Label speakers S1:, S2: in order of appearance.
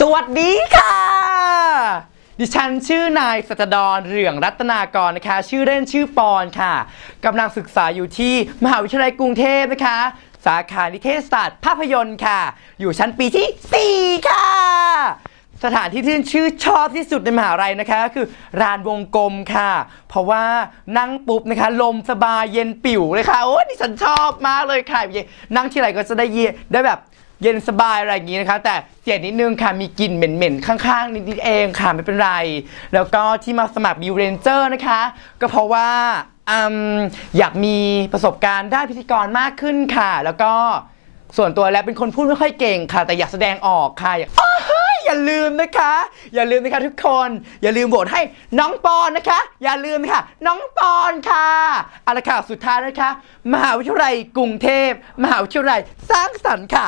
S1: สวัสดีค่ะ ดิฉันชื่อนายสัตดรเหลืองรัตนากรนะคะ ชื่อเล่นชื่อปอนค่ะกำลังศึกษาอยู่ที่มหาวิทยาลัยกรุงเทพนะคะ สาขานิเทศศาสตร์ภาพยนตร์ค่ะ อยู่ชั้นปีที่ 4 ค่ะ สถานที่ที่ชื่นชอบที่สุดในมหาลัยนะคะคือลานวงกลมค่ะ เพราะว่านั่งปุ๊บนะคะ ลมสบายเย็นปิ่วเลยค่ะโอ้ยดิฉันชอบมากเลยค่ะนั่งที่ไหนก็จะได้เย็นได้แบบ เย็นสบายอะไรอย่างนี้นะคะ แต่เสียนิดนึงค่ะมีกลิ่นเหม็นๆ ข้างๆ นิดๆเองค่ะ ไม่เป็นไร แล้วก็ที่มาสมัครบิวเรนเจอร์นะคะ ก็เพราะว่าอืมอยากมีประสบการณ์ด้านพิธีกรมากขึ้นค่ะ แล้วก็ส่วนตัวแล้วเป็นคนพูดไม่ค่อยเก่งค่ะ แต่อยากแสดงออกค่ะอยากอย่าลืมนะคะ อย่าลืมนะคะทุกคน อย่าลืมโหวตให้น้องปอนนะคะ อย่าลืมนะคะน้องปอนค่ะเอาละค่ะสุดท้ายนะคะ มหาวิทยาลัยกรุงเทพ มหาวิทยาลัยสร้างสรรค์ค่ะ